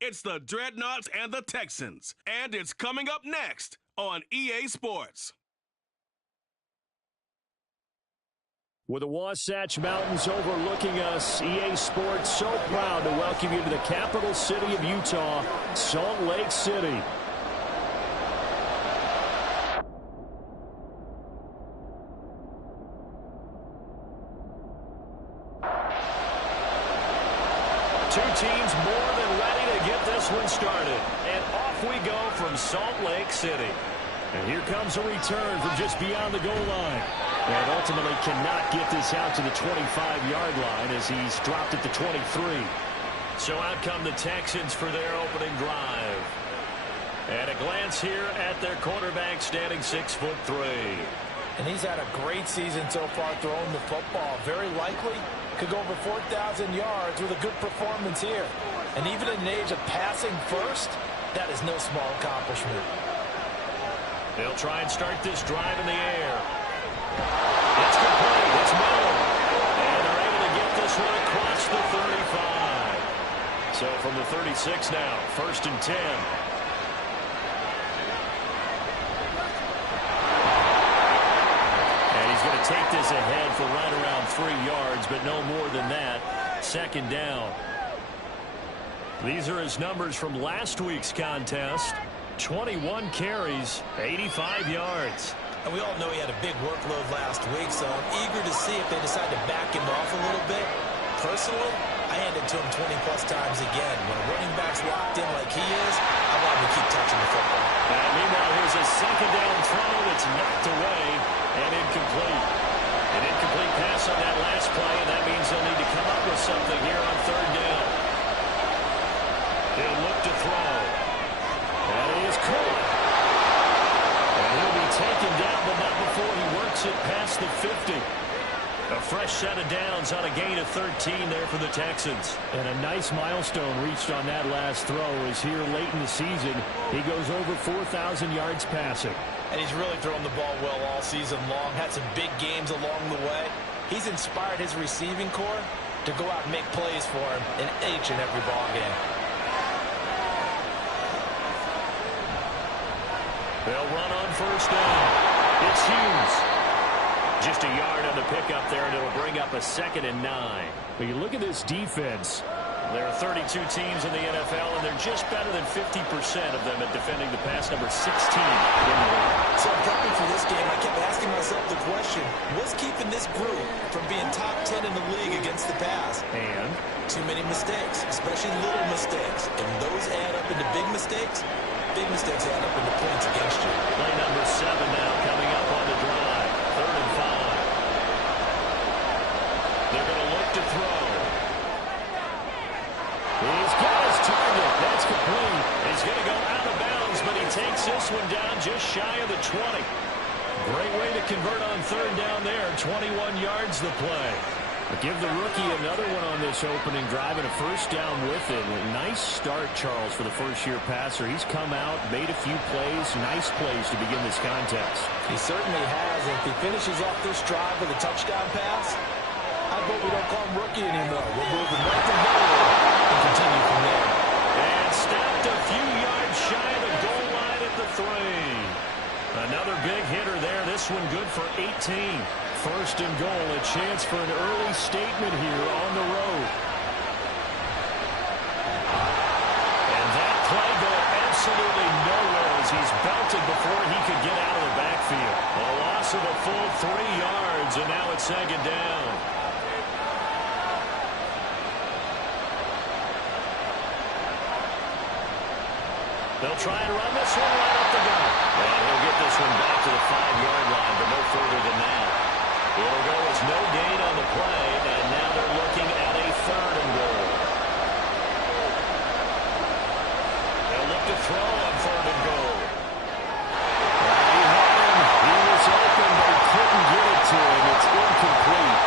It's the Dreadnoughts and the Texans, and it's coming up next on EA Sports. With the Wasatch Mountains overlooking us, EA Sports so proud to welcome you to the capital city of Utah, Salt Lake City. Two teams more than ready to get this one started. And off we go from Salt Lake City. And here comes a return from just beyond the goal line. And ultimately cannot get this out to the 25-yard line as he's dropped at the 23. So out come the Texans for their opening drive. And a glance here at their quarterback standing 6'3". And he's had a great season so far throwing the football. Very likely could go over 4,000 yards with a good performance here. And even in an age of passing first, that is no small accomplishment. They'll try and start this drive in the air. It's complete. It's Miller. And they're able to get this one across the 35. So from the 36 now, 1st and 10. Going to take this ahead for right around 3 yards, but no more than that. 2nd down. These are his numbers from last week's contest. 21 carries, 85 yards. And we all know he had a big workload last week, so I'm eager to see if they decide to back him off a little bit. Personally, I hand it to him 20-plus times again. When a running back's locked in like he is, I want him to keep touching the football. And meanwhile, here's a 2nd down throw that's knocked away and incomplete. An incomplete pass on that last play, and that means they'll need to come up with something here on 3rd down. They'll look to throw. That is caught. And he'll be taken down, but not before he works it past the 50. A fresh set of downs on a gain of 13 there for the Texans. And a nice milestone reached on that last throw is here late in the season. He goes over 4,000 yards passing. And he's really thrown the ball well all season long. Had some big games along the way. He's inspired his receiving corps to go out and make plays for him in each and every ball game. They'll run on 1st down. It's Hughes. Just a yard on the pickup there, and it'll bring up a 2nd and 9. When you look at this defense, there are 32 teams in the NFL, and they're just better than 50% of them at defending the pass, number 16 in the league. So I'm prepping for this game. I kept asking myself the question, what's keeping this group from being top 10 in the league against the pass? And? Too many mistakes, especially little mistakes. And those add up into big mistakes. Big mistakes add up into points against you. Play number 7 now coming up on the drive. 3rd and 5. They're going to look to throw. He's got his target. That's complete. He's going to go out of bounds, but he takes this one down just shy of the 20. Great way to convert on 3rd down there. 21 yards the play. Give the rookie another one on this opening drive and a 1st down with it. Nice start, Charles, for the first-year passer. He's come out, made a few plays, nice plays to begin this contest. He certainly has. If he finishes off this drive with a touchdown pass, I hope we don't call him rookie anymore. We'll move him right to Miller and continue from there. And stopped a few yards shy of the goal line at the 3. Another big hitter there. This one good for 18. 1st and goal, a chance for an early statement here on the road. And that play going absolutely nowhere as he's belted before he could get out of the backfield. A loss of a full 3 yards, and now it's 2nd down. They'll try and run this one right up the gut. And he'll get this one back to the 5-yard line, but no further than that. It'll go as no gain on the play, and now they're looking at a 3rd and goal. They'll look to throw on 3rd and goal. He had him. He was open, but he couldn't get it to him. It's incomplete.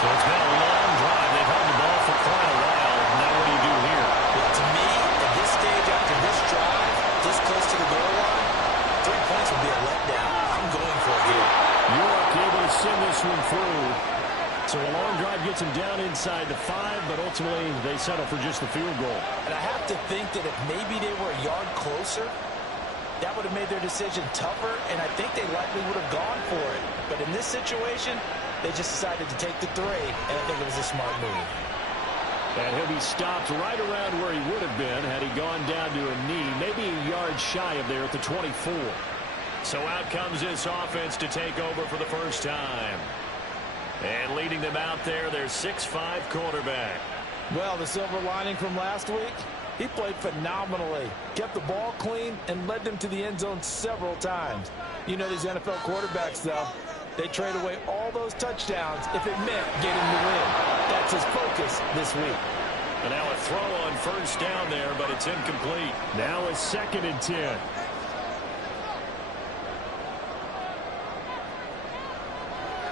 So it's been a long drive. They've held the ball for quite a while. Now what do you do here? Well, to me, at this stage after this drive, this close to the goal line, 3 points would be a letdown. I'm going for it here. York able to send this one through. So a long drive gets him down inside inside the 5, but ultimately they settle for just the field goal. And I have to think that if maybe they were a yard closer, that would have made their decision tougher, and I think they likely would have gone for it. But in this situation, they just decided to take the 3, and I think it was a smart move. And he'll be stopped right around where he would have been had he gone down to a knee, maybe a yard shy of there at the 24. So out comes this offense to take over for the first time. And leading them out there, their 6'5" quarterback. Well, the silver lining from last week, he played phenomenally, kept the ball clean, and led them to the end zone several times. You know these NFL quarterbacks, though, they trade away all those touchdowns if it meant getting the win. That's his focus this week. And now a throw on first down there, but it's incomplete. Now a 2nd and 10.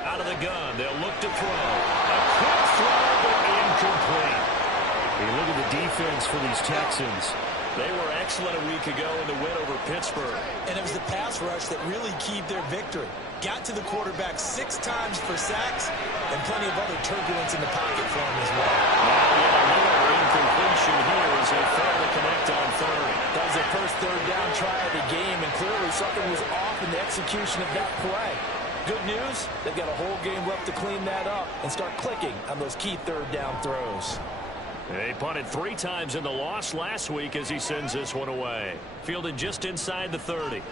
Out of the gun, they'll look to throw. A quick throw, but incomplete. Hey, look at the defense for these Texans. They were excellent a week ago in the win over Pittsburgh. And it was the pass rush that really keyed their victory. Got to the quarterback 6 times for sacks and plenty of other turbulence in the pocket for him as well. Now yet another incompletion here as they fail to connect on 3rd. That was their first 3rd down try of the game, and clearly something was off in the execution of that play. Good news, they've got a whole game left to clean that up and start clicking on those key 3rd down throws. They punted 3 times in the loss last week as he sends this one away. Fielded just inside the 30.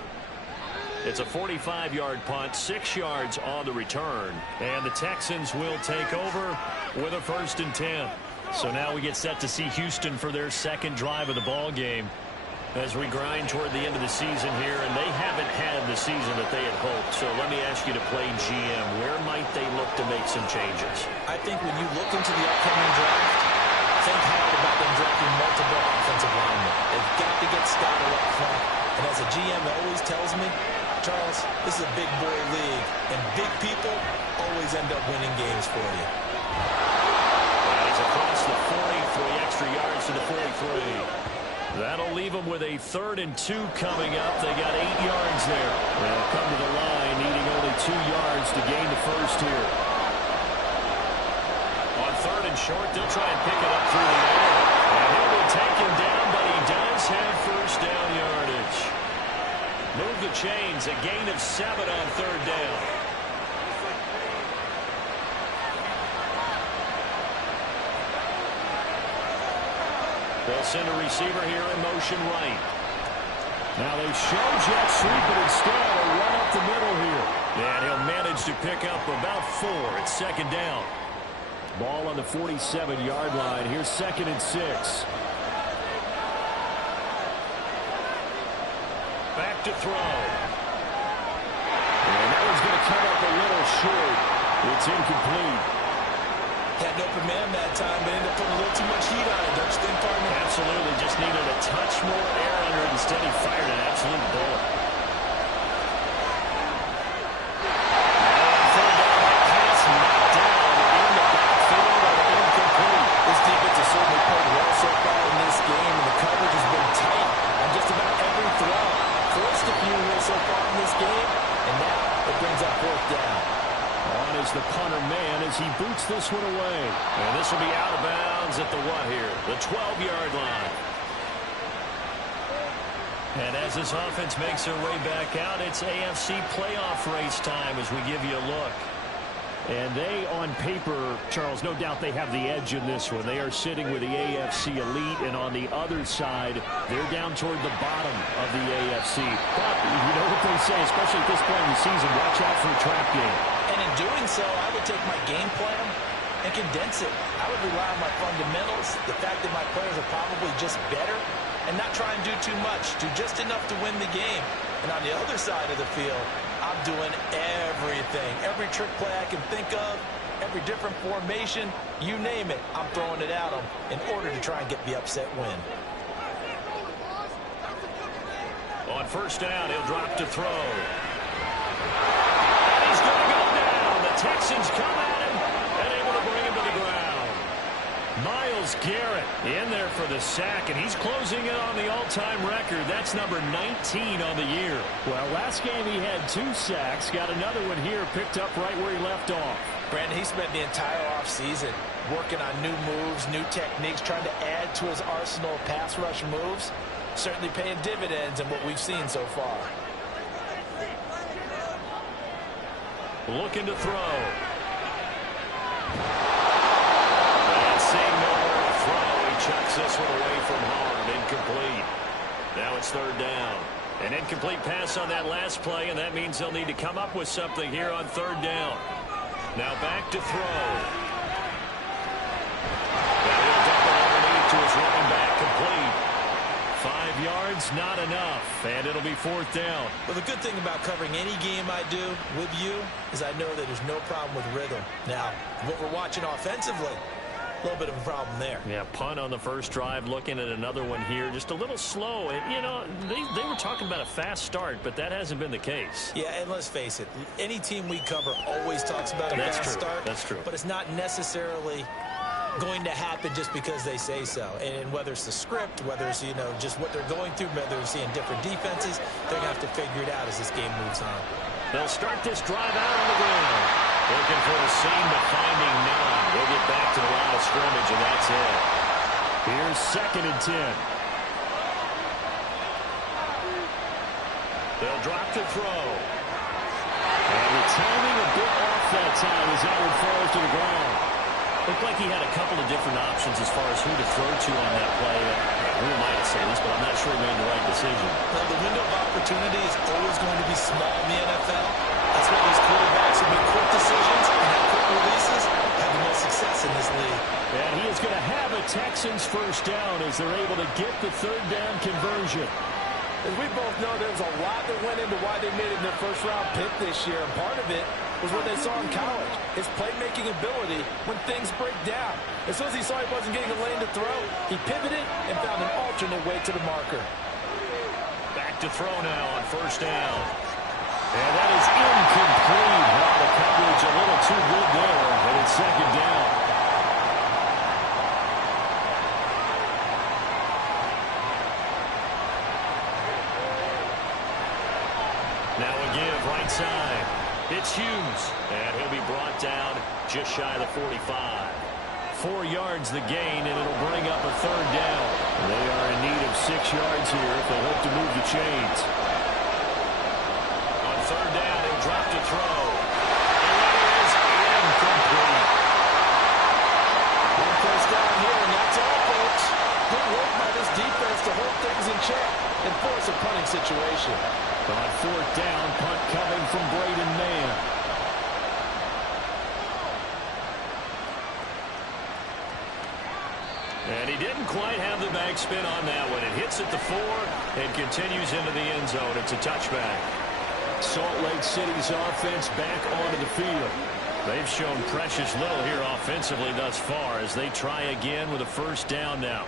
It's a 45-yard punt, 6 yards on the return. And the Texans will take over with a 1st and 10. So now we get set to see Houston for their 2nd drive of the ball game as we grind toward the end of the season here, and they haven't had the season that they had hoped. So let me ask you to play GM. Where might they look to make some changes? I think when you look into the upcoming draft, think hard about them drafting multiple offensive linemen. They've got to get Stoddard up front. And as a GM always tells me, Charles, this is a big boy league, and big people always end up winning games for you. He's across the 40, 3 extra yards to the 43. That'll leave them with a 3rd and 2 coming up. They got 8 yards there. They'll come to the line, needing only 2 yards to gain the 1st here. On 3rd and short, they'll try and pick it up through the air. And he'll be taken down, but he does have 1st down yardage. Move the chains, a gain of 7 on 3rd down. They'll send a receiver here in motion right. Now they show jet sweep, but instead a run up the middle here. And he'll manage to pick up about 4. It's 2nd down. Ball on the 47-yard line. Here's 2nd and 6. Back to throw. And that one's going to come up a little short. It's incomplete. Had an open man that time, but ended up putting a little too much heat on it, don't you think, partner? Absolutely. Just needed a touch more air under it. Instead, he fired an absolute bullet. And 3rd down, that pass knocked down in the backfield and incomplete. This defense has certainly played well so far in this game, and the coverage has been tight on just about every throw. Forced a few here so far in this game, and now it brings up 4th down. On is the punter man as he boots this one away. And this will be out of bounds at the what here? The 12-yard line. And as this offense makes their way back out, it's AFC playoff race time as we give you a look. And they, on paper, Charles, no doubt they have the edge in this one. They are sitting with the AFC elite, and on the other side, they're down toward the bottom of the AFC. But you know what they say, especially at this point in the season, watch out for a trap game. And in doing so, I would take my game plan and condense it. I would rely on my fundamentals, the fact that my players are probably just better, and not try and do too much, do just enough to win the game. And on the other side of the field, I'm doing everything. Every trick play I can think of, every different formation, you name it, I'm throwing it at them in order to try and get the upset win. On 1st down, he'll drop to throw. And he's going to go down. The Texans come at him and able to bring him to the ground. Myles Garrett in there for the sack, and he's closing in on the all-time record. That's number 19 on the year. Well, last game he had 2 sacks. Got another one here picked up right where he left off. Brandon, he spent the entire offseason working on new moves, new techniques, trying to add to his arsenal of pass rush moves. Certainly paying dividends in what we've seen so far. Looking to throw. And seeing nowhere to throw, he chucks this one away from harm. Incomplete. Now it's third down. An incomplete pass on that last play, and that means they'll need to come up with something here on third down. Now back to throw. Now he'll dump it underneath to his running back, complete. 5 yards, not enough, and it'll be fourth down. Well, the good thing about covering any game I do with you is I know that there's no problem with rhythm. Now, what we're watching offensively, a little bit of a problem there. Yeah, punt on the first drive, looking at another one here. Just a little slow. And, you know, they were talking about a fast start, but that hasn't been the case. Yeah, and let's face it, any team we cover always talks about a fast start. That's true. But it's not necessarily going to happen just because they say so. And whether it's the script, whether it's, you know, just what they're going through, whether they're seeing different defenses, they're going to have to figure it out as this game moves on. They'll start this drive out on the ground. Looking for the seam, but finding none. They'll get back to the line of scrimmage, and that's it. Here's 2nd and 10. They'll drop to throw. And the timing a bit off that time as that one falls to the ground. Looked like he had a couple of different options as far as who to throw to on that play. Who am I to say this, but I'm not sure he made the right decision. Well, the window of opportunity is always going to be small in the NFL. That's why these quarterbacks who make quick decisions and have quick releases have the most success in this league. And he is going to have a Texans first down as they're able to get the third down conversion. As we both know, there was a lot that went into why they made it their first-round pick this year, and part of it was what they saw in college, his playmaking ability when things break down. As soon as he saw he wasn't getting a lane to throw, he pivoted and found an alternate way to the marker. Back to throw now on first down. And that is incomplete. Well, the coverage a little too good there, but it's second down. Now a give right side. It's Hughes, and he'll be brought down just shy of the 45. 4 yards the gain, and it'll bring up a third down. They are in need of 6 yards here if they hope to move the chains. On third down, he'll drop to throw. And that is incomplete. One first down here, and that's all, folks. Good work by this defense to hold things in check and force a punting situation. On fourth down, punt coming from Braden Mann. And he didn't quite have the backspin on that one. It hits at the 4 and continues into the end zone. It's a touchback. Salt Lake City's offense back onto the field. They've shown precious little here offensively thus far as they try again with a first down now.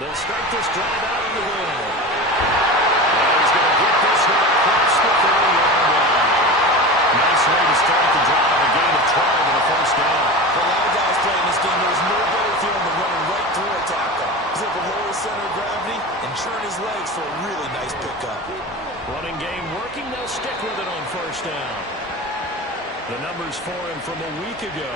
They'll start this drive out on the ground. And he's going to get this one across the 30-yard line. Nice way to start the drive. A gain of 12 and a first down. For a lot of guys playing this game, there's no better feeling than running right through a tackle. He's able to lower his center of gravity and churn his legs for a really nice pickup. Running game working. They'll stick with it on first down. The numbers for him from a week ago.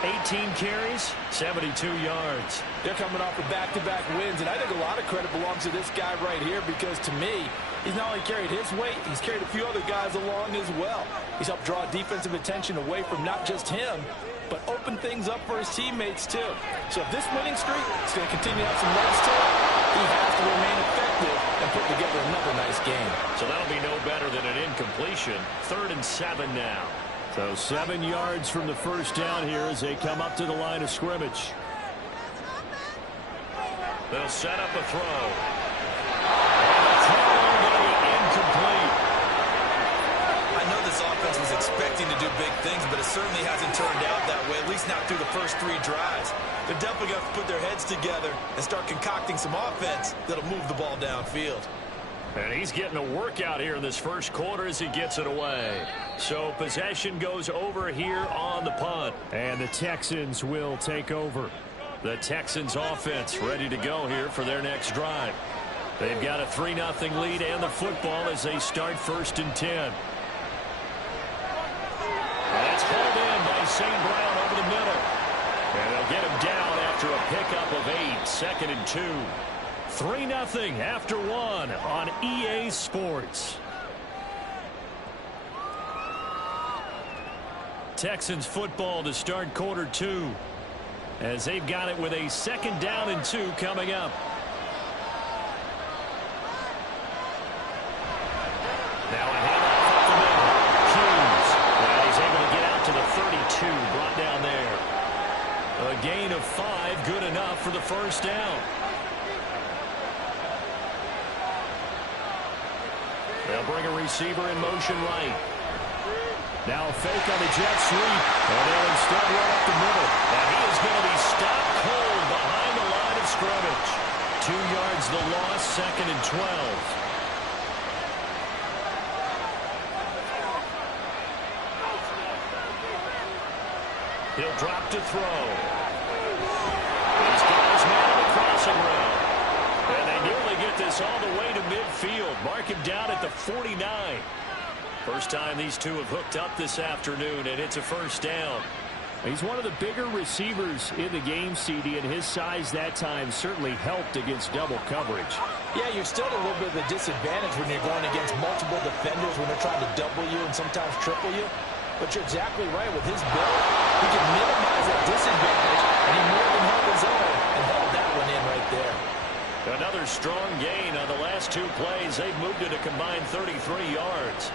18 carries, 72 yards. They're coming off of back-to-back wins, and I think a lot of credit belongs to this guy right here because, to me, he's not only carried his weight, he's carried a few other guys along as well. He's helped draw defensive attention away from not just him, but open things up for his teammates, too. So if this winning streak is going to continue to have some legs to it, he has to remain effective and put together another nice game. So that'll be no better than an incompletion. 3rd and 7 now. So 7 yards from the first down here as they come up to the line of scrimmage. They'll set up a throw. And the throw will be incomplete. I know this offense was expecting to do big things, but it certainly hasn't turned out that way, at least not through the first 3 drives. They're definitely going to have to put their heads together and start concocting some offense that'll move the ball downfield. And he's getting a workout here in this first quarter as he gets it away. So possession goes over here on the punt. And the Texans will take over. The Texans offense ready to go here for their next drive. They've got a 3-0 lead and the football as they start 1st and 10. That's hauled in by St. Brown over the middle. And they'll get him down after a pickup of 8, 2nd and 2. 3-0 after 1 on EA Sports. Texans football to start quarter 2 as they've got it with a 2nd down and 2 coming up. Now a handoff up the middle. Hughes. And he's able to get out to the 32. Brought down there. A gain of 5. Good enough for the first down. They'll bring a receiver in motion right. Now a fake on the jet sweep. And they'll instead run up the middle. And he is going to be stopped cold behind the line of scrimmage. 2 yards the loss, 2nd and 12. He'll drop to throw. He's got his man on the crossing route. And they nearly get this all the way to midfield. Mark him down at the 49. First time these two have hooked up this afternoon, and it's a first down. He's one of the bigger receivers in the game, CD, and his size that time certainly helped against double coverage. Yeah, you're still at a little bit of a disadvantage when you're going against multiple defenders when they're trying to double you and sometimes triple you. But you're exactly right. With his build, he can minimize that disadvantage, and he more than held his own and hauled that one in right there. Another strong gain on the last 2 plays. They've moved it a combined 33 yards.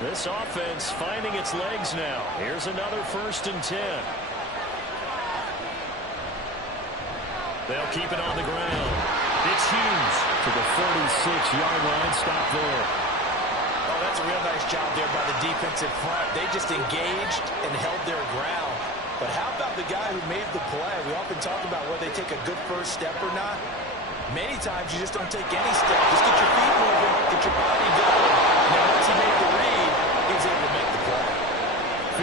This offense finding its legs now. Here's another 1st and 10. They'll keep it on the ground. It's Hughes to the 46-yard line. Stop there. Oh, that's a real nice job there by the defensive front. They just engaged and held their ground. But how about the guy who made the play? We often talk about whether they take a good first step or not. Many times you just don't take any step. Just get your feet moving, get your body going. And then once he made the read, he was able to make the play.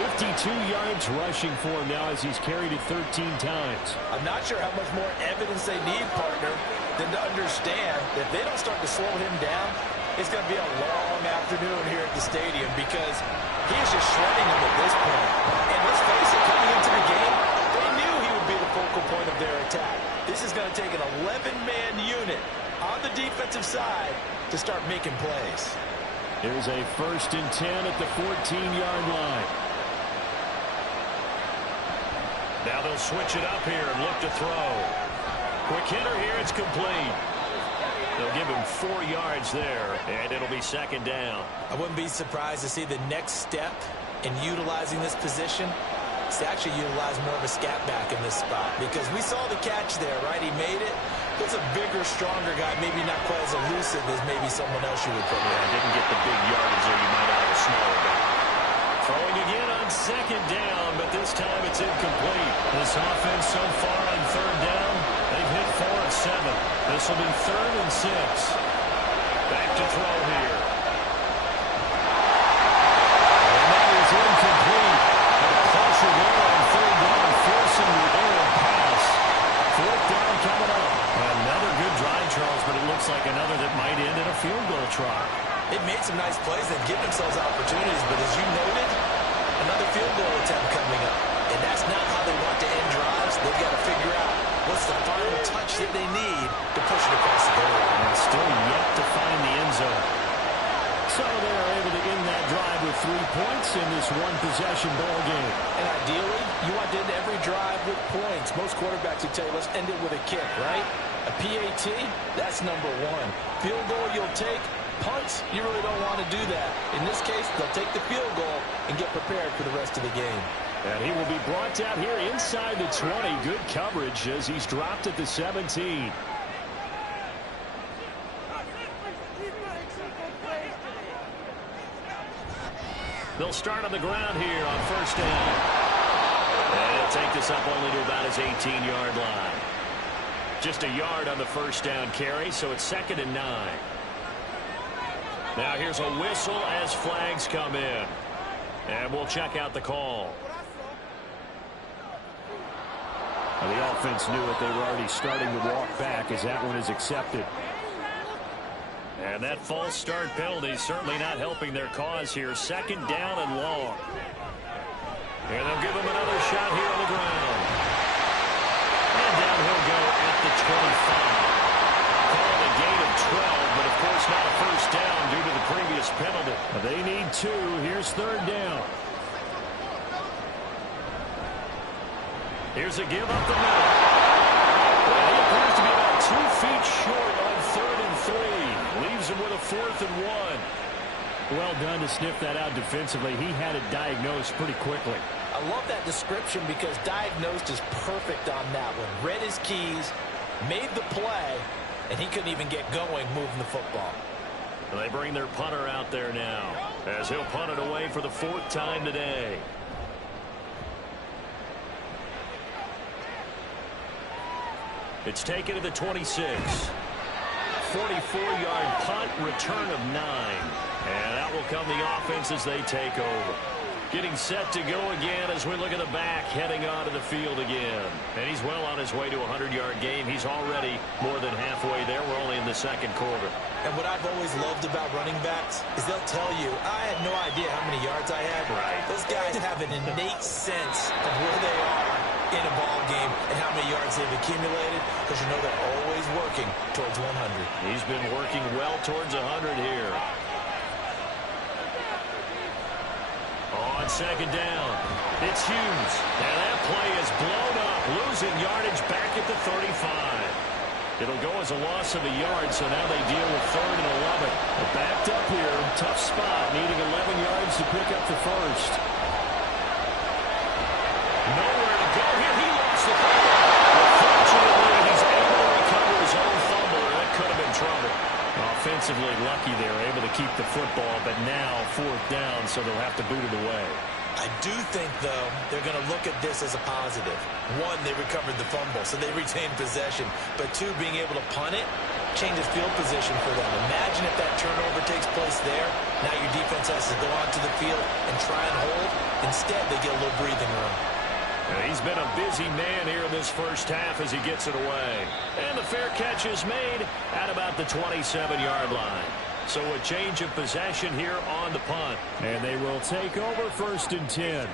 52 yards rushing for him now as he's carried it 13 times. I'm not sure how much more evidence they need, partner, than to understand that if they don't start to slow him down, it's going to be a long afternoon here at the stadium because he is just shredding them at this point. And let's face it, coming into the game, they knew he would be the focal point of their attack. This is going to take an 11-man unit on the defensive side to start making plays. Here's a 1st and 10 at the 14-yard line. Now they'll switch it up here and look to throw. Quick hitter here, it's complete. They'll give him 4 yards there, and it'll be 2nd down. I wouldn't be surprised to see the next step in utilizing this position is to actually utilize more of a scat back in this spot because we saw the catch there, right? He made it. It's a bigger, stronger guy, maybe not quite as elusive as maybe someone else you would put in. Didn't get the big yardage there you might have a smaller guy. Throwing again on 2nd down, but this time it's incomplete. This offense so far on 3rd down, they've hit 4 of 7. This will be 3rd and 6. Back to throw here. And that is incomplete. And a pressure there on 3rd down, forcing the error pass. 4th down coming up. Another good drive, Charles, but it looks like another that might end in a field goal try. They've made some nice plays. They've given themselves opportunities, but as you noted, another field goal attempt coming up. And that's not how they want to end drives. They've got to figure out what's the final touch that they need to push it across the goal line. And still yet to find the end zone. So they are able to end that drive with 3 points in this one-possession ball game. And ideally, you want to end every drive with points. Most quarterbacks would tell you, let's end it with a kick, right? A PAT, that's number 1. Field goal you'll take. Punts, you really don't want to do that. In this case, they'll take the field goal and get prepared for the rest of the game. And he will be brought down here inside the 20. Good coverage as he's dropped at the 17. They'll start on the ground here on 1st down. And he'll take this up only to about his 18-yard line. Just a yard on the 1st down carry, so it's 2nd and 9. Now here's a whistle as flags come in. And we'll check out the call. Well, the offense knew it. They were already starting to walk back as that one is accepted. And that false start penalty certainly not helping their cause here. 2nd down and long. And they'll give him another shot here on the ground. And down he'll go at the 25. Calling a gain of 12, but of course not a first down due to the previous penalty. They need 2. Here's third down. Here's a give up the middle. Well, he appears to be about 2 feet short on 3rd and 3. Leaves him with a 4th and 1. Well done to sniff that out defensively. He had it diagnosed pretty quickly. I love that description because diagnosed is perfect on that one. Read his keys, made the play, and he couldn't even get going moving the football. They bring their punter out there now as he'll punt it away for the 4th time today. It's taken to the 26. 44-yard punt, return of 9. And out will come the offense as they take over. Getting set to go again as we look at the back, heading onto the field again. And he's well on his way to a 100-yard game. He's already more than halfway there. We're only in the 2nd quarter. And what I've always loved about running backs is they'll tell you, I had no idea how many yards I had. Right. Those guys have an innate sense of where they are in a ball game and how many yards they've accumulated, because you know they're always working towards 100. He's been working well towards 100 here. On 2nd down, it's Hughes. And that play is blown up, losing yardage back at the 35. It'll go as a loss of a yard, so now they deal with 3rd and 11. They're backed up here, tough spot, needing 11 yards to pick up the first. Nowhere to go here. He lost the football. Fortunately, he's able to recover his own fumble, or that could have been trouble. Offensively lucky they were able to keep the football, but now 4th down, so they'll have to boot it away. I do think, though, they're going to look at this as a positive. 1, they recovered the fumble, so they retained possession. But 2, being able to punt it changes field position for them. Imagine if that turnover takes place there. Now your defense has to go onto the field and try and hold. Instead, they get a little breathing room. He's been a busy man here in this first half as he gets it away. And the fair catch is made at about the 27-yard line. So a change of possession here on the punt. And they will take over 1st and 10.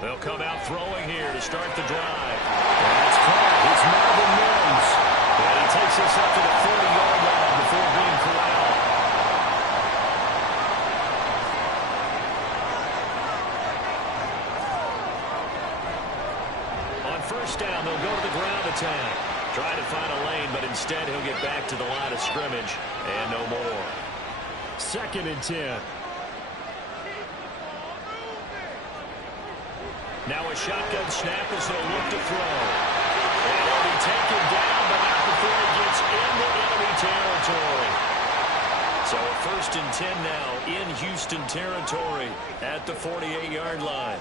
They'll come out throwing here to start the drive. That's caught. It's Marvin Mims. And he takes us up to the 40-yard line before being corralled. On 1st down, they'll go to the ground attack. Try to find a lane, but instead he'll get back to the line of scrimmage and no more. 2nd and 10. Now a shotgun snap as they'll look to throw. And he'll be taken down, but not before he gets into enemy territory. So a 1st and 10 now in Houston territory at the 48-yard line.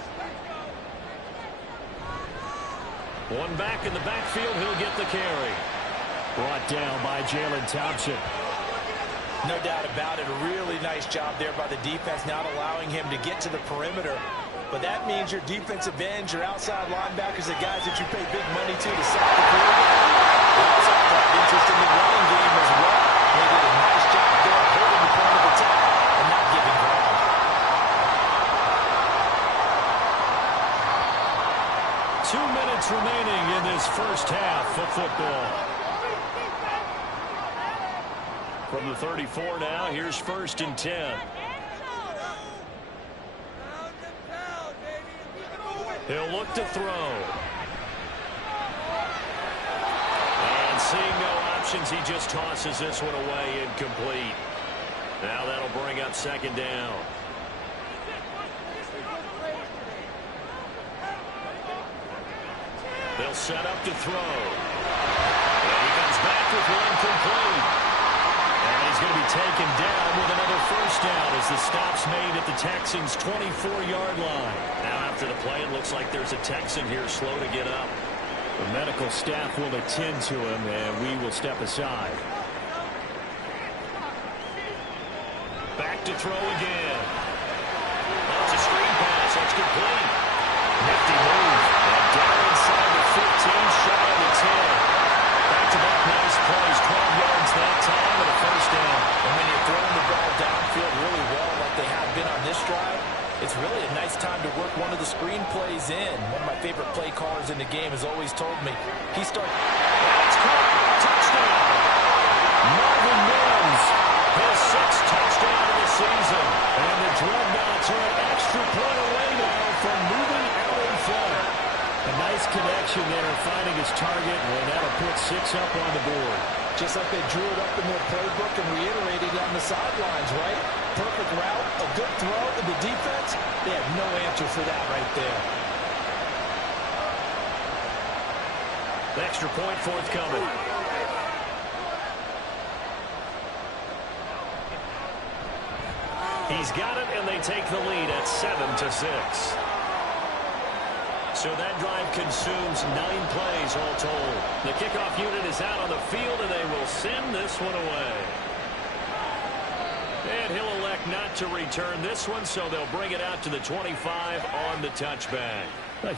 One back in the backfield, he'll get the carry. Brought down by Jalen Thompson. No doubt about it. A really nice job there by the defense, not allowing him to get to the perimeter. But that means your defensive ends, your outside linebackers, the guys that you pay big money to sack the quarterback. They also have interest in the running game as well. They did a nice job there holding the point of attack and not giving ground. 2 minutes remaining in this first half of football. From the 34 now, here's 1st and 10. He'll look to throw. And seeing no options, he just tosses this one away incomplete. Now that'll bring up 2nd down. They'll set up to throw. And he comes back with one complete. And he's going to be taken down with another 1st down as the stop's made at the Texans' 24-yard line. Now after the play, it looks like there's a Texan here slow to get up. The medical staff will attend to him, and we will step aside. Back to throw again. That's a screen pass. That's complete. Nifty move. And down inside the 15, shy of the 10. Back-to-back nice plays. 12 yards that time and a 1st down. And when you're throwing the ball downfield really well like they have been on this drive, it's always told me. He started... That's caught. Touchdown. Marvin Mims, his 6th touchdown of the season. And the Dreadnoughts are an extra point away now from moving out in front. A nice connection there, finding his target, and that'll put 6 up on the board. Just like they drew it up in their playbook and reiterated it on the sidelines, right? Perfect route, a good throw, and the defense, they have no answer for that right there. The extra point forthcoming. He's got it, and they take the lead at 7-6. So that drive consumes 9 plays all told. The kickoff unit is out on the field, and they will send this one away. And he'll elect not to return this one, so they'll bring it out to the 25 on the touchback.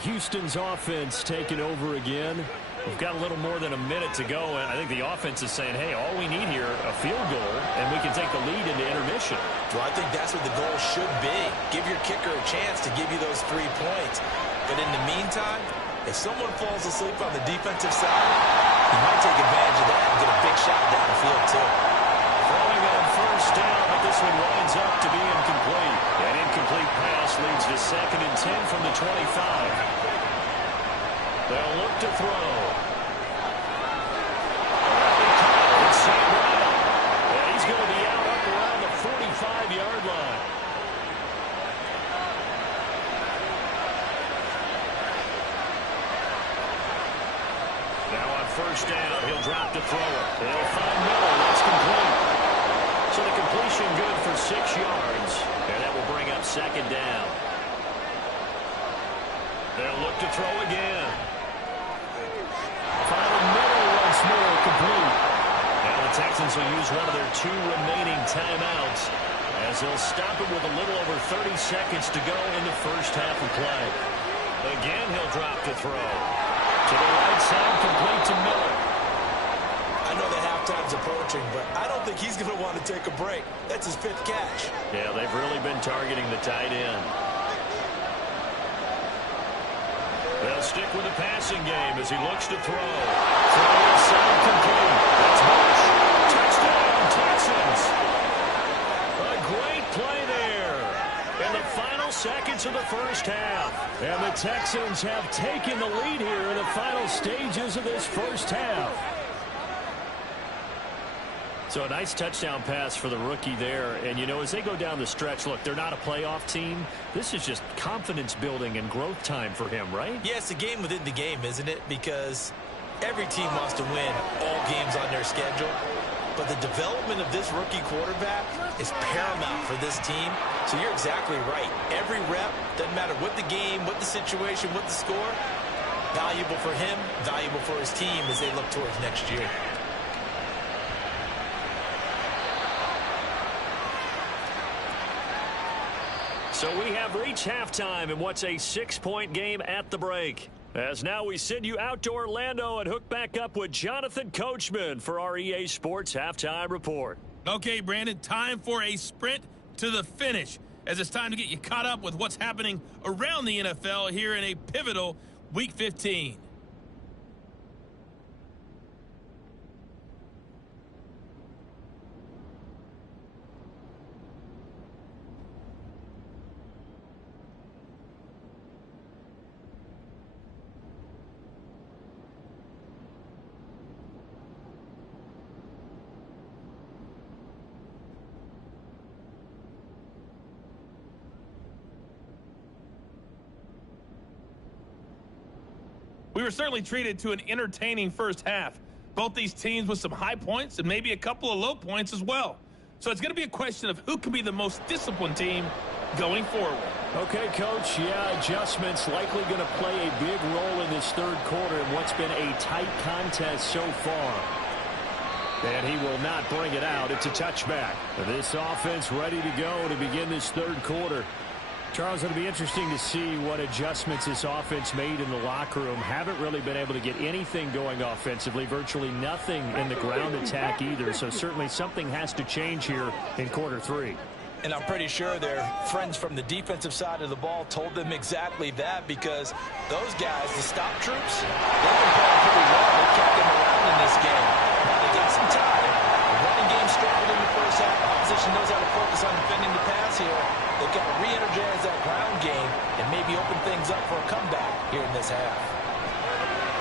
Houston's offense taking over again. We've got a little more than a minute to go, and I think the offense is saying, hey, all we need here, a field goal, and we can take the lead into intermission. Well, I think that's what the goal should be. Give your kicker a chance to give you those 3 points. But in the meantime, if someone falls asleep on the defensive side, he might take advantage of that and get a big shot downfield, too. Throwing on first down, but this one winds up to be incomplete. An incomplete pass leads to 2nd and 10 from the 25. They'll look to throw. It's St. Brown. And he's going to be out up around the 45-yard line. Now on first down, he'll drop to throw it. They'll find Miller. That's complete. So the completion good for 6 yards. And that will bring up 2nd down. They'll look to throw again. Final Miller once more complete. Now the Texans will use one of their 2 remaining timeouts as they'll stop it with a little over 30 seconds to go in the first half of play. Again, he'll drop to throw. To the right side, complete to Miller. I know the halftime's approaching, but I don't think he's going to want to take a break. That's his 5th catch. Yeah, they've really been targeting the tight end. They'll stick with the passing game as he looks to throw. Throw inside complete. That's Bush. Touchdown, Texans. A great play there in the final seconds of the first half. And the Texans have taken the lead here in the final stages of this first half. So a nice touchdown pass for the rookie there. And, you know, as they go down the stretch, look, they're not a playoff team. This is just confidence building and growth time for him, right? Yeah, it's a game within the game, isn't it? Because every team wants to win all games on their schedule. But the development of this rookie quarterback is paramount for this team. So you're exactly right. Every rep, doesn't matter what the game, what the situation, what the score, valuable for him, valuable for his team as they look towards next year. So we have reached halftime in what's a 6-point game at the break. As now we send you out to Orlando and hook back up with Jonathan Coachman for our EA Sports Halftime Report. Okay, Brandon, time for a sprint to the finish, as it's time to get you caught up with what's happening around the NFL here in a pivotal Week 15. We were certainly treated to an entertaining first half. Both these teams with some high points and maybe a couple of low points as well. So it's going to be a question of who can be the most disciplined team going forward. Okay, Coach, yeah, adjustments likely going to play a big role in this third quarter in what's been a tight contest so far. And he will not bring it out. It's a touchback. This offense ready to go to begin this third quarter. Charles, it'll be interesting to see what adjustments this offense made in the locker room. Haven't really been able to get anything going offensively, virtually nothing in the ground attack either. So certainly something has to change here in quarter three. And I'm pretty sure their friends from the defensive side of the ball told them exactly that, because those guys, the stop troops, they've been playing pretty well. They kept them around in this game. Now they got some time. The running game struggled in the first half. Opposition knows how to focus on defending the pass here. They've got to re-energize that ground game and maybe open things up for a comeback here in this half.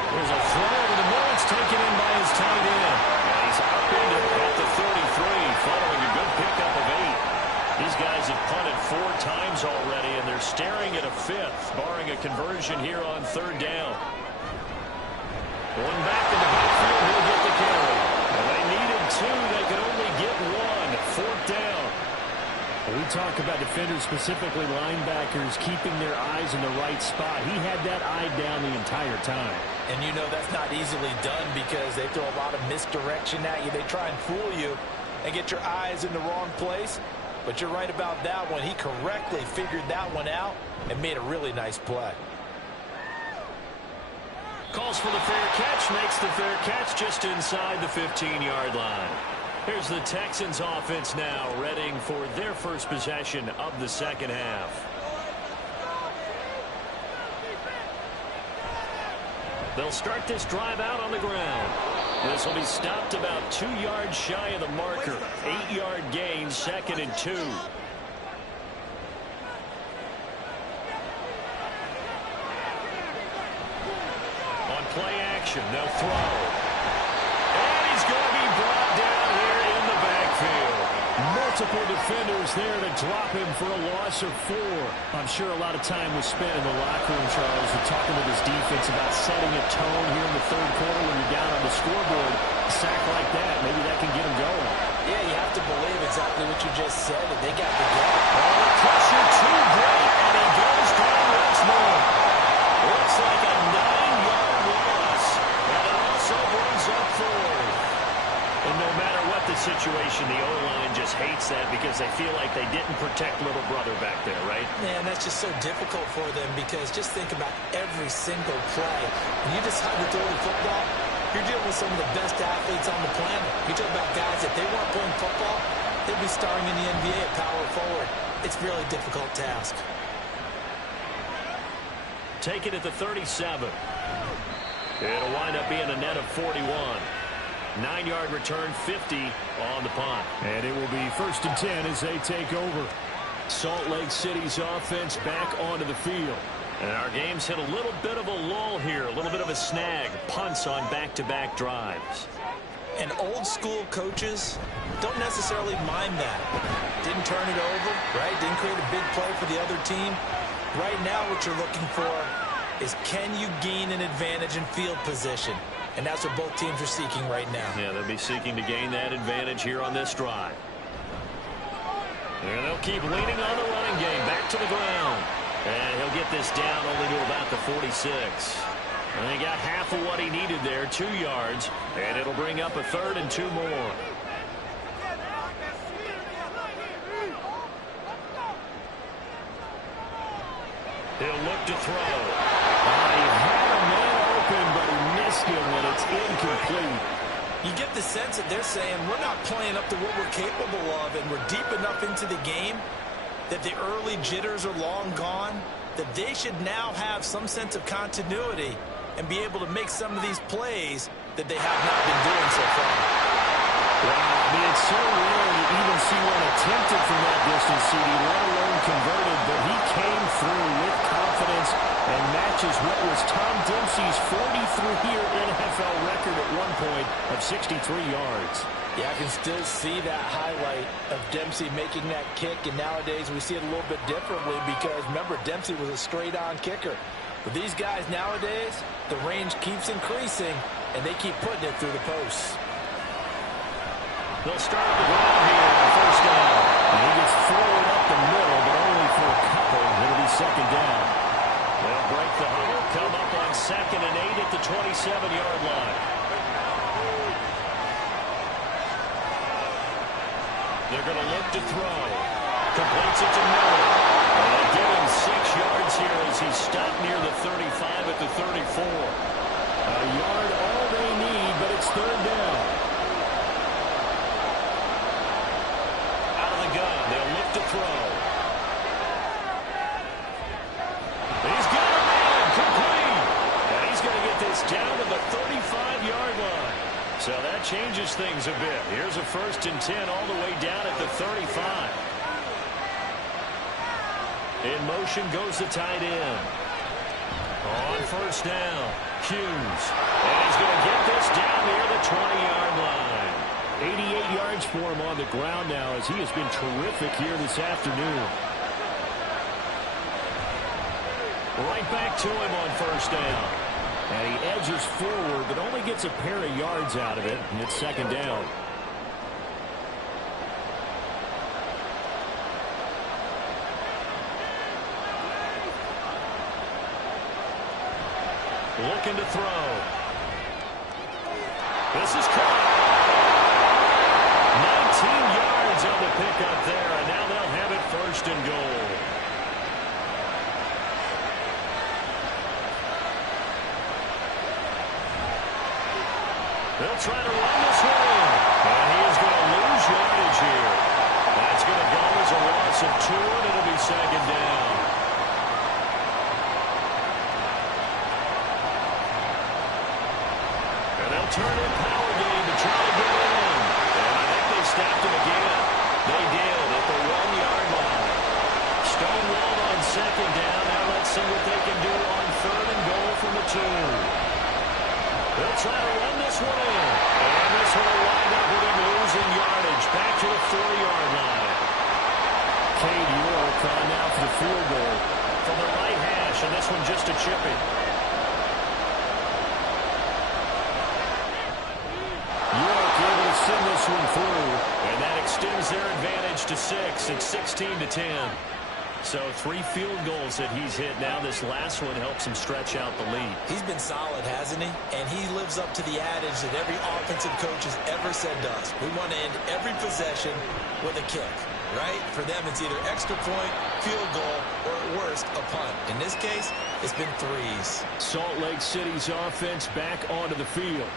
There's a throw over the middle. It's taken in by his tight end. And he's up into at the 33, following a good pickup of 8. These guys have punted 4 times already, and they're staring at a 5th, barring a conversion here on 3rd down. Going back in the backfield, he'll get the carry. Well, they needed 2. They could only get 1. 4th down. We talk about defenders, specifically linebackers, keeping their eyes in the right spot. He had that eye down the entire time. And you know that's not easily done, because they throw a lot of misdirection at you. They try and fool you and get your eyes in the wrong place. But you're right about that one. He correctly figured that one out and made a really nice play. Calls for the fair catch, makes the fair catch just inside the 15-yard line. Here's the Texans offense now, readying for their first possession of the second half. They'll start this drive out on the ground. This will be stopped about 2 yards shy of the marker. 8-yard gain, 2nd and 2. On play action, they'll throw. And he's going to be brought down here in the backfield. Multiple defenders there to drop him for a loss of 4. I'm sure a lot of time was spent in the locker room, Charles, with talking with his defense about setting a tone here in the 3rd quarter when you're down on the scoreboard. A sack like that, maybe that can get him going. Yeah, you have to believe exactly what you just said, that they got the gap. Oh, the pressure too great, and he goes down once more. Looks like a 9-yard loss, and it also brings up 4. And no matter what the situation, the O-line just hates that, because they feel like they didn't protect little brother back there, right? Man, that's just so difficult for them, because just think about every single play. When you decide to throw the football, you're dealing with some of the best athletes on the planet. You talk about guys, if they weren't playing football, they'd be starring in the NBA at power forward. It's a really difficult task. Take it at the 37. It'll wind up being a net of 41. 9-yard return, 50 on the punt. And it will be 1st and 10 as they take over. Salt Lake City's offense back onto the field. And our game's hit a little bit of a lull here, a little bit of a snag. Punts on back-to-back drives. And old-school coaches don't necessarily mind that. Didn't turn it over, right? Didn't create a big play for the other team. Right now what you're looking for is, can you gain an advantage in field position? And that's what both teams are seeking right now. Yeah, they'll be seeking to gain that advantage here on this drive. And they'll keep leaning on the running game. Back to the ground. And he'll get this down only to about the 46. And he got half of what he needed there, 2 yards. And it'll bring up a 3rd and 2 more. He'll look to throw. He had a man open, but he missed him when it's incomplete. You get the sense that they're saying, we're not playing up to what we're capable of, and we're deep enough into the game that the early jitters are long gone, that they should now have some sense of continuity and be able to make some of these plays that they have not been doing so far. Wow, I mean, it's so rare to even see one attempted from that distance, CD, let alone converted, but he came through with confidence and matches what was Tom Dempsey's 43-year NFL record at one point of 63 yards. Yeah, I can still see that highlight of Dempsey making that kick, and nowadays we see it a little bit differently, because remember, Dempsey was a straight-on kicker. But these guys nowadays, the range keeps increasing, and they keep putting it through the posts. They'll start at the ground here on 1st down. And he gets forward up the middle, but only for a couple. It'll be 2nd down. They'll break the huddle, come up on 2nd and 8 at the 27-yard line. They're going to look to throw. Completes it to Miller. And they give him 6 yards here as he's stopped near the 35 at the 34. A yard all they need, but it's 3rd down. Out of the gun, they'll look to throw. So that changes things a bit. Here's a 1st and 10 all the way down at the 35. In motion goes the tight end. On 1st down, Hughes. And he's going to get this down near the 20-yard line. 88 yards for him on the ground now as he has been terrific here this afternoon. Right back to him on 1st down. And he edges forward, but only gets a pair of yards out of it, and it's 2nd down. Looking to throw. This is caught. 19 yards on the pickup there, and now they'll have it 1st and goal. They'll try to run this one in. And he is going to lose yardage here. That's going to go as a loss of 2, and it'll be 2nd down. And they'll turn in power game to try to get it in. And I think they stopped him again. They did at the 1-yard line. Stonewalled on 2nd down. Now let's see what they can do on 3rd and goal from the 2. They'll try to run this one in. And this one will wind up with him losing yardage back to the 4-yard line. Cade York on now for the field goal. From the right hash, and this one just a chippy. York able to send this one through. And that extends their advantage to 6. It's 16-10. So 3 field goals that he's hit now. This last one helps him stretch out the lead. He's been solid, hasn't he? And he lives up to the adage that every offensive coach has ever said to us. We want to end every possession with a kick, right? For them, it's either extra point, field goal, or at worst, a punt. In this case, it's been 3s. Salt Lake City's offense back onto the field.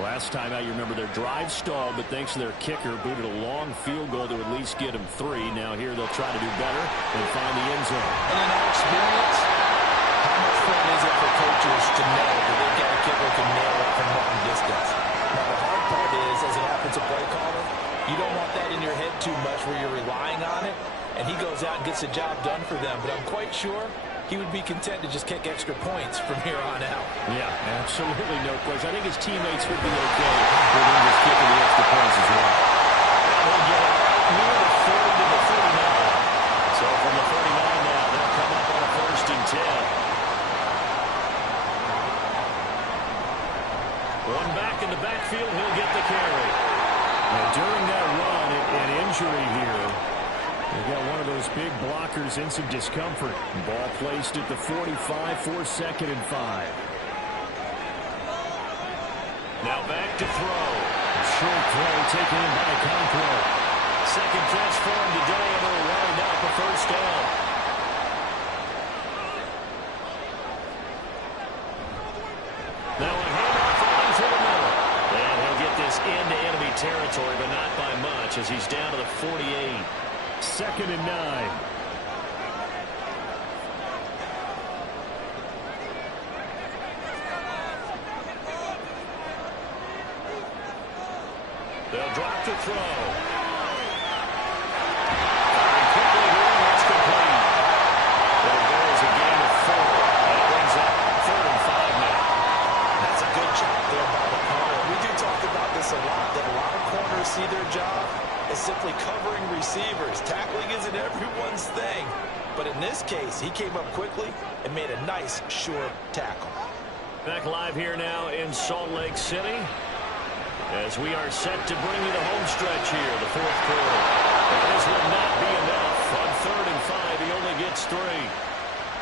Last time out, you remember their drive stalled, but thanks to their kicker, booted a long field goal to at least get them 3. Now here they'll try to do better and find the end zone. And in our experience, how much fun is it for coaches to know that they've got a kicker who can nail it from long distance? Now, the hard part is, as an offensive play caller, you don't want that in your head too much where you're relying on it, and he goes out and gets the job done for them. But I'm quite sure he would be content to just kick extra points from here on out. Yeah, absolutely no question. I think his teammates would be okay with him just kicking the extra points as well. And he'll get it near the 40 to the 39. So from the 39 now, they'll come up on a 1st and 10. One back in the backfield, he'll get the carry. Now, during that run, an injury here. They've got one of those big blockers in some discomfort. Ball placed at the 45 for 2nd and 5. Now back to throw. Short throw taken in by Conquo. 2nd catch for him today, and they'll wind up a 1st down. Now a handoff running through the middle. And he'll get this into enemy territory, but not by much as he's down to the 48. 2nd and 9. They'll drop to throw. And quickly here, that's complete. There goes a gain of 4. And it brings up 3rd and 5 now. That's a good job there by the corner. We do talk about this a lot, that a lot of corners see their job as simply covering receivers. Tackling isn't everyone's thing. But in this case, he came up quickly and made a nice, short tackle. Back live here now in Salt Lake City as we are set to bring you the home stretch here, the 4th quarter. And this will not be enough. On 3rd and 5, he only gets 3.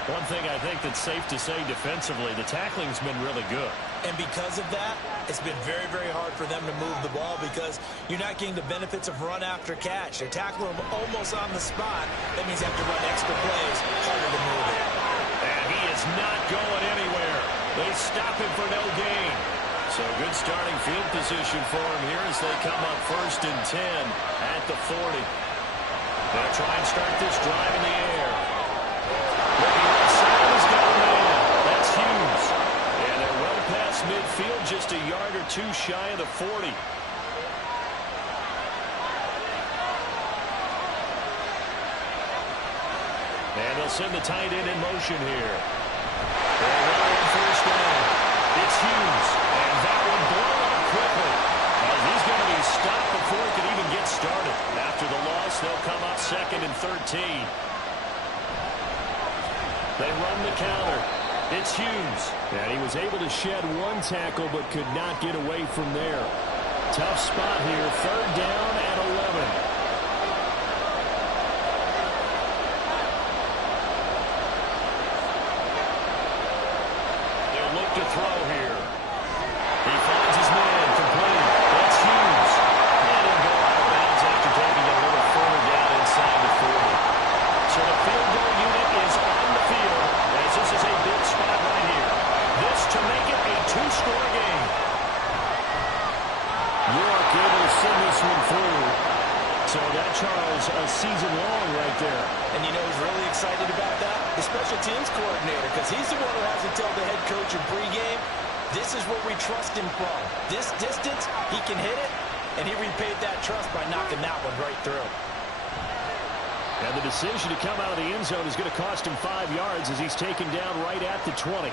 One thing I think that's safe to say defensively, the tackling's been really good. And because of that, it's been very, very hard for them to move the ball because you're not getting the benefits of run after catch. They're tackling them almost on the spot. That means you have to run extra plays, harder to move it. And he is not going anywhere. They stop him for no gain. So good starting field position for him here as they come up 1st and 10 at the 40. They'll try and start this drive in the air. Looking outside, he's got a man. That's Hughes. And they're well past midfield. midfield, just a yard or two shy of the 40. And they'll send the tight end in motion here. They're running first down. It's Hughes. And that one blown up quickly. And he's going to be stopped before he can even get started. After the loss, they'll come up 2nd and 13. They run the counter. It's Hughes. And he was able to shed one tackle but could not get away from there. Tough spot here. 3rd down at 11. To throw here. He finds his man complete. That's Hughes. And he'll go out of bounds after taking a little further down inside the 40. So the field goal unit is on the field as this is a big spot right here. This to make it a 2-score game. York able to send this one through. So that, Charles, a season long right there. And you know who's really excited about that? The special teams coordinator, because he's the one who has to tell the head coach in pregame, this is where we trust him from. This distance, he can hit it, and he repaid that trust by knocking that one right through. And the decision to come out of the end zone is going to cost him 5 yards as he's taken down right at the 20.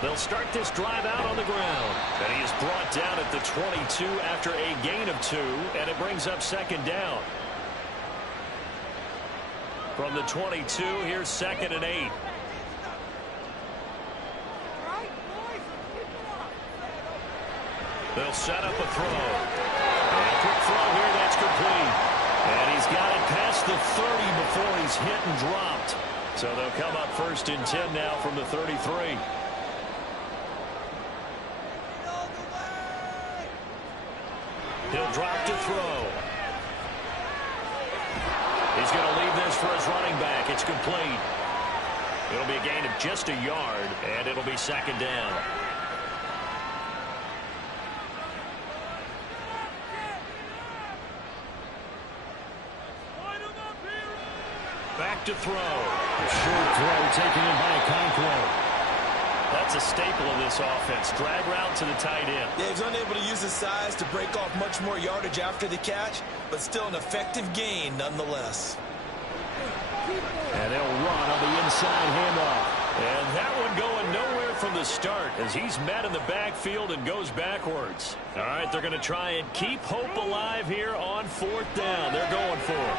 They'll start this drive out on the ground. And he is brought down at the 22 after a gain of 2, and it brings up 2nd down. From the 22, here's 2nd and 8. They'll set up a throw. And a quick throw here, that's complete. And he's got it past the 30 before he's hit and dropped. So they'll come up 1st and 10 now from the 33. He'll drop to throw. He's going to leave this for his running back. It's complete. It'll be a gain of just a yard, and it'll be 2nd down. Back to throw. A short throw taken in by Okonkwo. That's a staple of this offense. Drag route to the tight end. Yeah, he's unable to use his size to break off much more yardage after the catch, but still an effective gain nonetheless. And they'll run on the inside handoff. And that one going nowhere from the start as he's met in the backfield and goes backwards. All right, they're going to try and keep hope alive here on 4th down. They're going for it.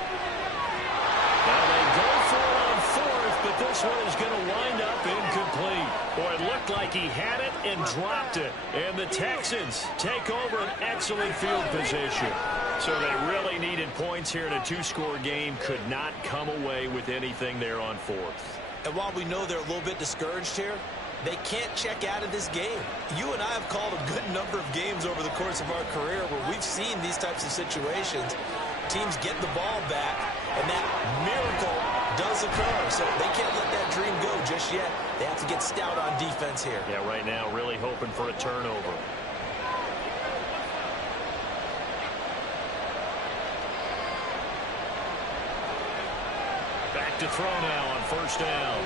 Now they go for it on 4th, but this one is going to wind up incomplete. Boy, it looked like he had it and dropped it. And the Texans take over an excellent field position. So they really needed points here in a 2-score game. Could not come away with anything there on 4th. And while we know they're a little bit discouraged here, they can't check out of this game. You and I have called a good number of games over the course of our career where we've seen these types of situations. Teams get the ball back, and that miracle does occur. So they can't let that dream go just yet. They have to get stout on defense here. Yeah, right now really hoping for a turnover. Back to throw now on 1st down.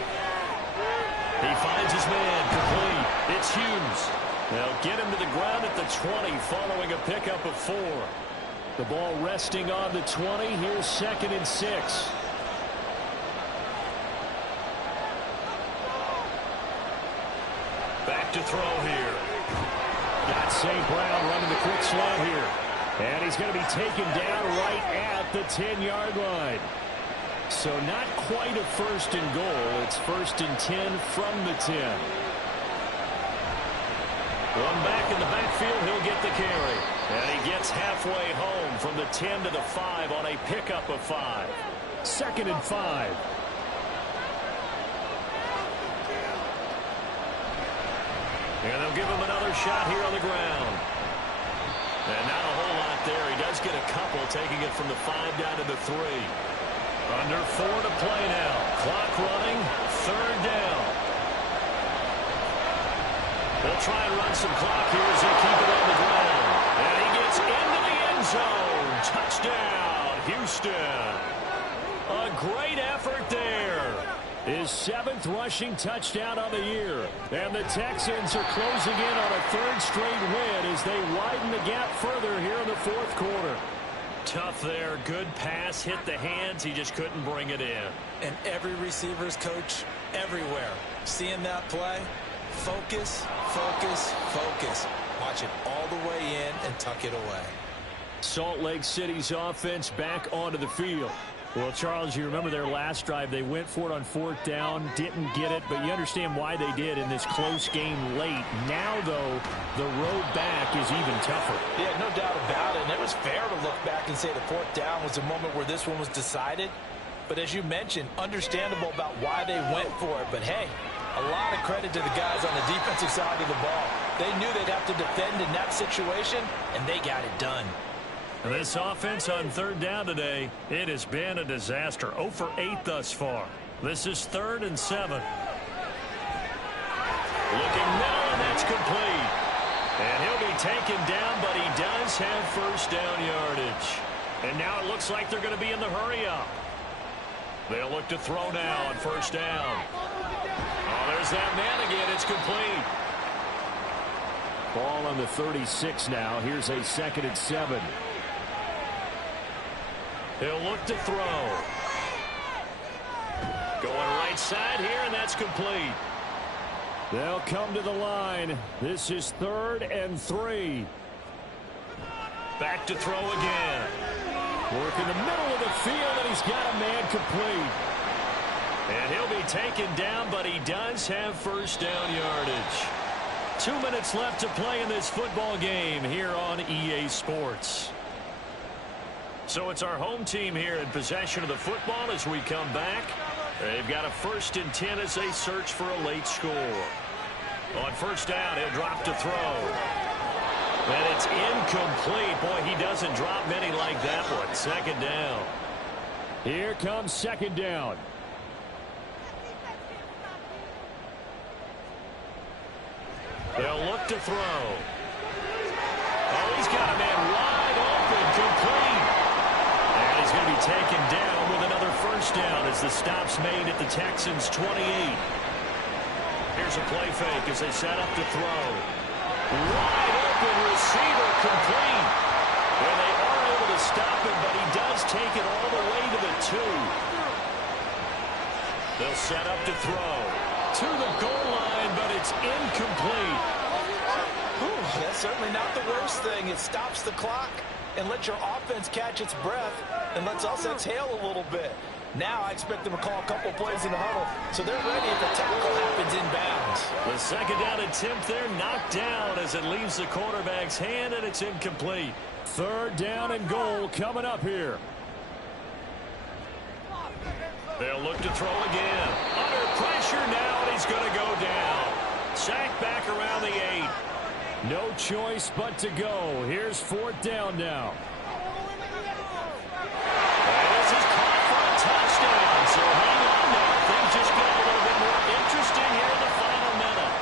He finds his man complete. It's Hughes. They'll get him to the ground at the 20 following a pickup of 4. The ball resting on the 20. Here's 2nd and 6. Back to throw here. Got St. Brown running the quick slant here. And he's going to be taken down right at the 10-yard line. So not quite a 1st and goal. It's 1st and 10 from the 10. One back in the backfield, he'll get the carry. And he gets halfway home from the 10 to the 5 on a pickup of 5. 2nd and 5. And they'll give him another shot here on the ground. And not a whole lot there. He does get a couple, taking it from the 5 down to the 3. Under 4 to play now. Clock running. 3rd down. They'll try and run some clock here as they keep it on the ground. And he gets into the end zone. Touchdown, Houston. A great effort there. His 7th rushing touchdown on the year. And the Texans are closing in on a 3rd straight win as they widen the gap further here in the 4th quarter. Tough there. Good pass. Hit the hands. He just couldn't bring it in. And every receiver's coach everywhere. Seeing that play, focus, focus, focus. Watch it all the way in and tuck it away. Salt Lake City's offense back onto the field. Well, Charles, you remember their last drive. They went for it on 4th down, didn't get it, but you understand why they did in this close game late. Now, though, the road back is even tougher. Yeah, no doubt about it. And it was fair to look back and say the 4th down was the moment where this one was decided. But as you mentioned, understandable about why they went for it. But, hey, a lot of credit to the guys on the defensive side of the ball. They knew they'd have to defend in that situation, and they got it done. This offense on 3rd down today, it has been a disaster. 0 for 8 thus far. This is 3rd and 7. Looking middle, and that's complete. And he'll be taken down, but he does have 1st down yardage. And now it looks like they're going to be in the hurry-up. They'll look to throw now on 1st down. Oh, there's that man again. It's complete. Ball on the 36 now. Here's a 2nd and 7. He'll look to throw. Going right side here, and that's complete. They'll come to the line. This is 3rd and 3. Back to throw again. Work in the middle of the field, and he's got a man complete. And he'll be taken down, but he does have 1st down yardage. 2 minutes left to play in this football game here on EA Sports. So it's our home team here in possession of the football as we come back. They've got a 1st and 10 as they search for a late score. On 1st down, he'll drop to throw. And it's incomplete. Boy, he doesn't drop many like that one. 2nd down. Here comes 2nd down. They'll look to throw. Oh, he's got a man wide open, complete. And he's going to be taken down with another 1st down as the stop's made at the Texans' 28. Here's a play fake as they set up to throw. Wide open receiver, complete. And they are able to stop him, but he does take it all the way to the 2. They'll set up to throw. To the goal line, but it's incomplete. Whew, that's certainly not the worst thing. It stops the clock and lets your offense catch its breath and lets us exhale a little bit. Now I expect them to call a couple plays in the huddle, so they're ready if a tackle happens inbounds. The 2nd down attempt there knocked down as it leaves the quarterback's hand, and it's incomplete. 3rd down and goal coming up here. They'll look to throw again. Under pressure now, and he's going to go down. Sacked back around the 8. No choice but to go. Here's 4th down now. And this is caught for a touchdown. So hang on now. Things just get a little bit more interesting here in the final minute.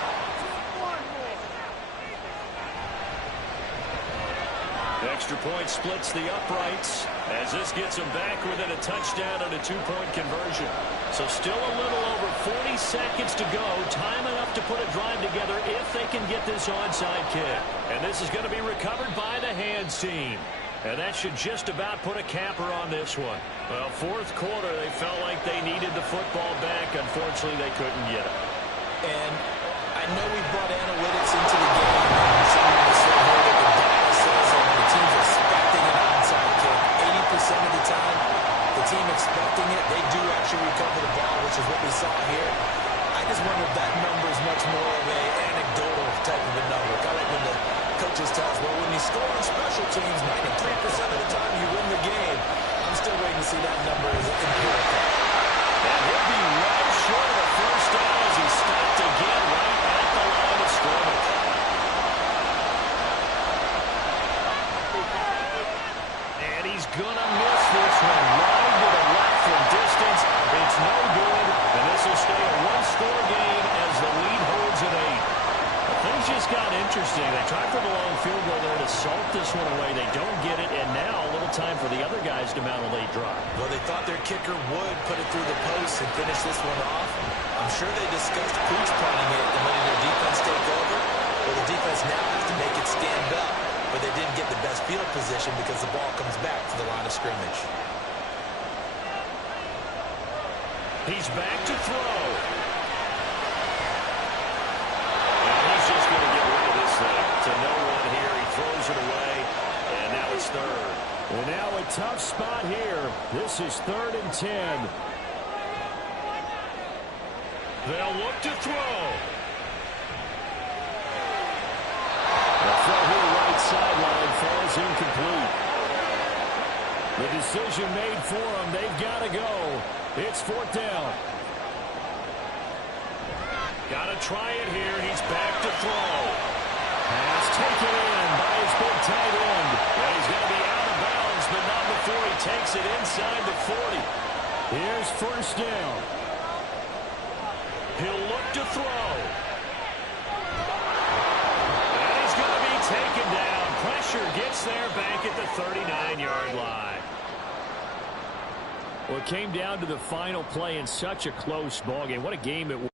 Extra point splits the uprights as this gets them back within a touchdown and a 2-point conversion. So still a little over 40 seconds to go. Time enough to put a drive together if they can get this onside kick. And this is going to be recovered by the hands team. And that should just about put a capper on this one. Well, 4th quarter, they felt like they needed the football back. Unfortunately, they couldn't get it. And I know we brought analytics into the game. Some of us said that the data says that the team's expecting an onside kick. 80% of the time, the team expecting it, they do actually recover the ball, which is what we saw here. I just wonder if that number is much more of an anecdotal type of a number. Kind of like when the coaches tell us, well, when you score on special teams, 93% of the time you win the game. I'm still waiting to see that number as empirical. And he'll be well short of the 1st down as he stopped again right at the line of scrimmage. And he's going to miss this one. Wide to the left from distance. It's no good. And this will stay a 1-score game as the lead holds at 8. Things just got interesting. They tried for the long field goal there to salt this one away. They don't get it, and now a little time for the other guys to mount a late drive. Well, they thought their kicker would put it through the post and finish this one off. I'm sure they discussed pooch punting it and letting their defense take over. Well, the defense now has to make it stand up, but they didn't get the best field position because the ball comes back to the line of scrimmage. He's back to throw. And he's just going to get rid of this thing. To no one here. He throws it away, and now it's third. And now a tough spot here. This is 3rd and 10. They'll look to throw. The throw here right sideline falls incomplete. The decision made for them. They've got to go. It's 4th down. Got to try it here. He's back to throw. Pass taken in by his big tight end. And he's going to be out of bounds, but not before he takes it inside the 40. Here's 1st down. He'll look to throw. And he's going to be taken down. Pressure gets there back at the 39-yard line. Well, it came down to the final play in such a close ballgame. What a game it was.